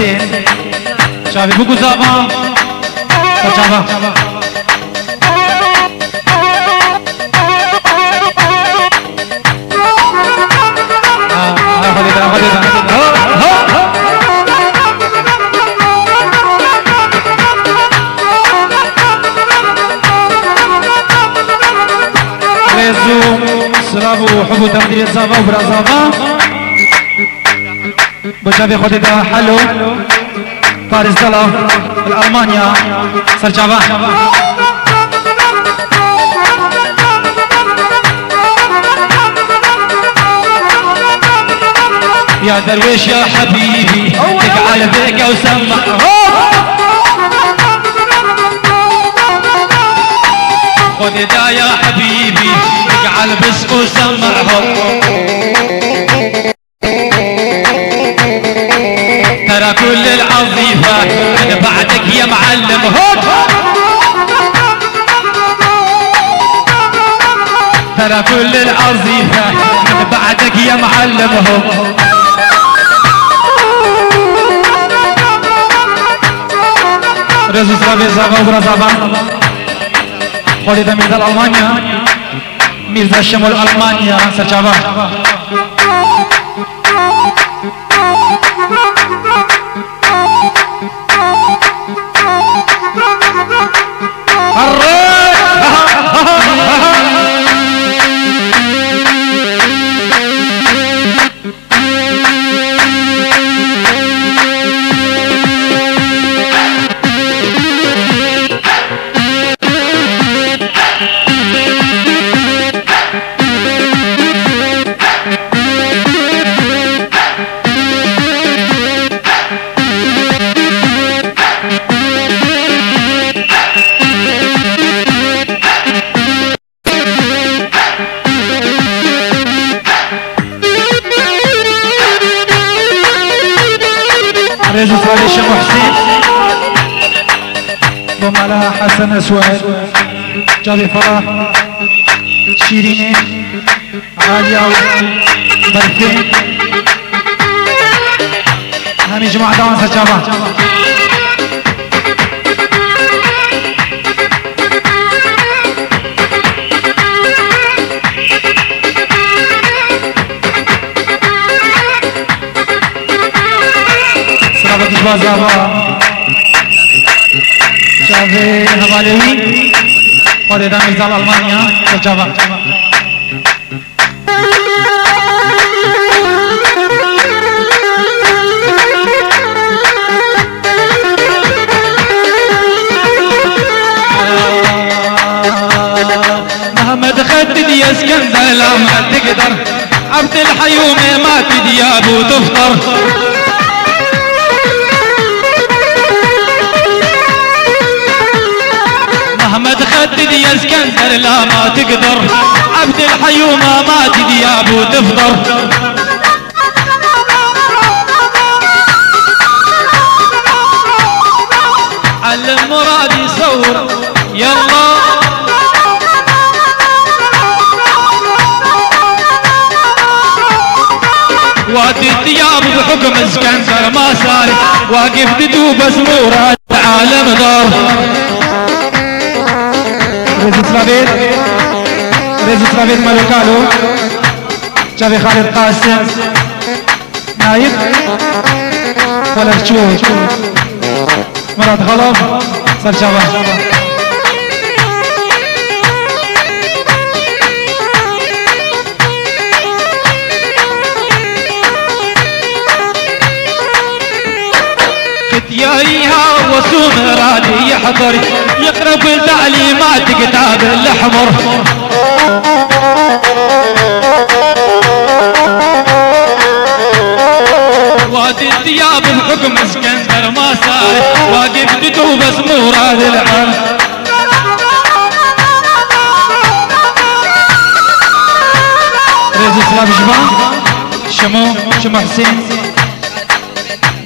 حسين شافي بوكو زابا شافا سلام وحب وتقدير زافا وبرا زافا بشافي خودي دا حلو فارس دلا الألمانيا سرجابا يا درويش يا حبيبي تقعد بيك وسمع خودي دا يا حبيبي على بس وسمعهم ترى كل العظيفة أنا بعدك يا معلم هوب ترى كل العظيفة أنا بعدك يا معلم هوب رزو سرابي زابا وبرا زابا خولي دا ميزال ألمانيا ميرزا شمال ألمانيا سرجابا رجل فاري الشيخ حسين ومالها حسن اسود جابي فرح شيريني عالية برفين همي جماعة دعوان سجابات زابا شافي هبالوي خودي دا ميزال ألمانيا سجابا محمد خدد يا اسكندر لا ما تقدر عبد الحيوم ما تدياب وتفطر محمد خدد يا اسكندر لا ما تقدر عبد الحيوم ما تدياب وتفطر علم مراد يصور يلا وادي الثياب بحكم اسكندر ما صار واقف تدوب بس مراد عالم دار رزق سلافيت مالوكالو جابي خالد قاسم نايب فلك مراد غلب سرجابا كتياريها وسوم رادي يحضر يقرب التعليمات كتاب الأحمر وادي الثياب بحكم اسكندر ما صار واقف تدوب بس مراد العام رزق سلام شباب شمو حسين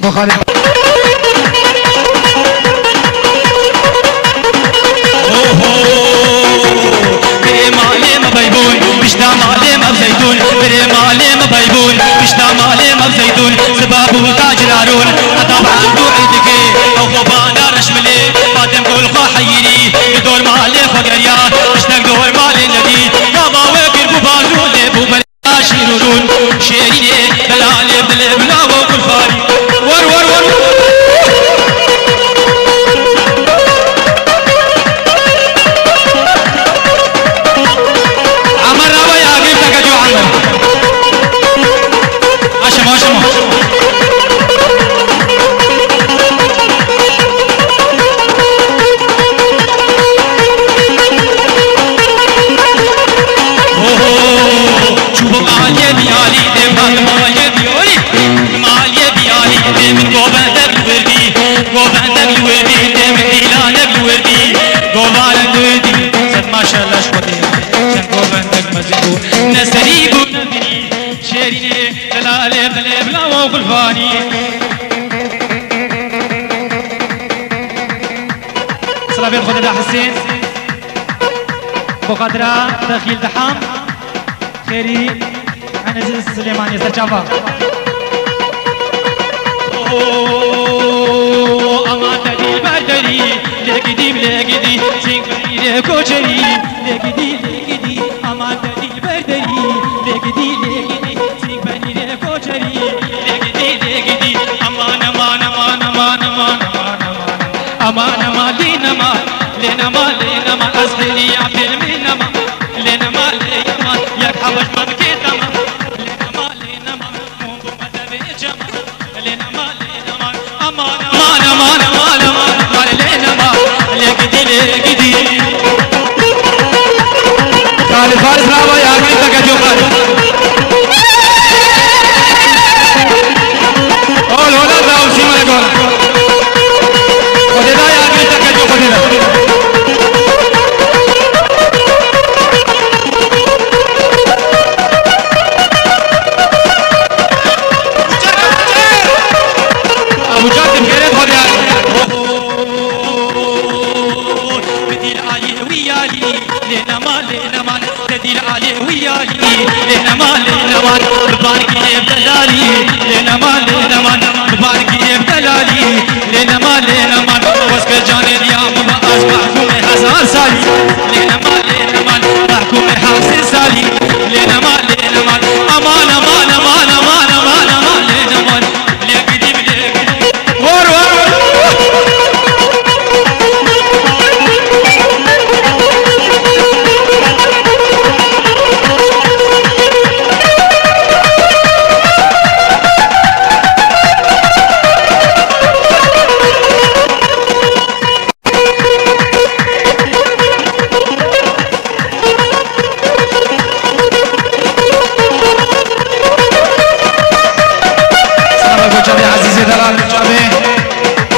بخاري بشتام عليم بزيتون بريم عليم بيبون بشتام عليم بزيتون سباب وتاج الهارون طبعا شنكو بندق مزنكو نسريبو نبني شيريني دلالي بلي بلا وقلفاني صلابين خد دا حسين بقدرة تخيل دحام خيري عن عزيز سليماني سرجافا اما تدي البردري لقدي بلقدي سينكري لكوشري لقدي لقدي اما تدي البردري لقدي لقدي سينكري لكوشري لقدي لقدي امان امان امان امان امان امان امان لينما لينما لينما اصحيني يا فيلمي نما لينما لينما يا حوش ما بكيت اما لينما لينما مو بمدبي جما لينما لينما امان امان امان امان امان لينما لقدي لقدي خالد فارس راوي يا اخي انت جو خالد قول هنا ذا وسيما يقول خدنا يا اخي انت جو خدنا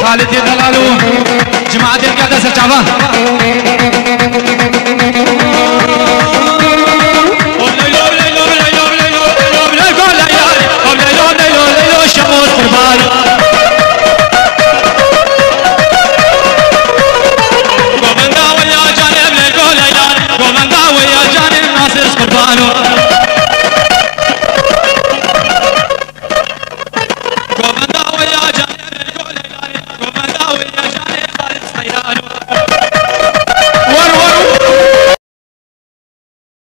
خالد يا دلالو جماعة القادة سرجافا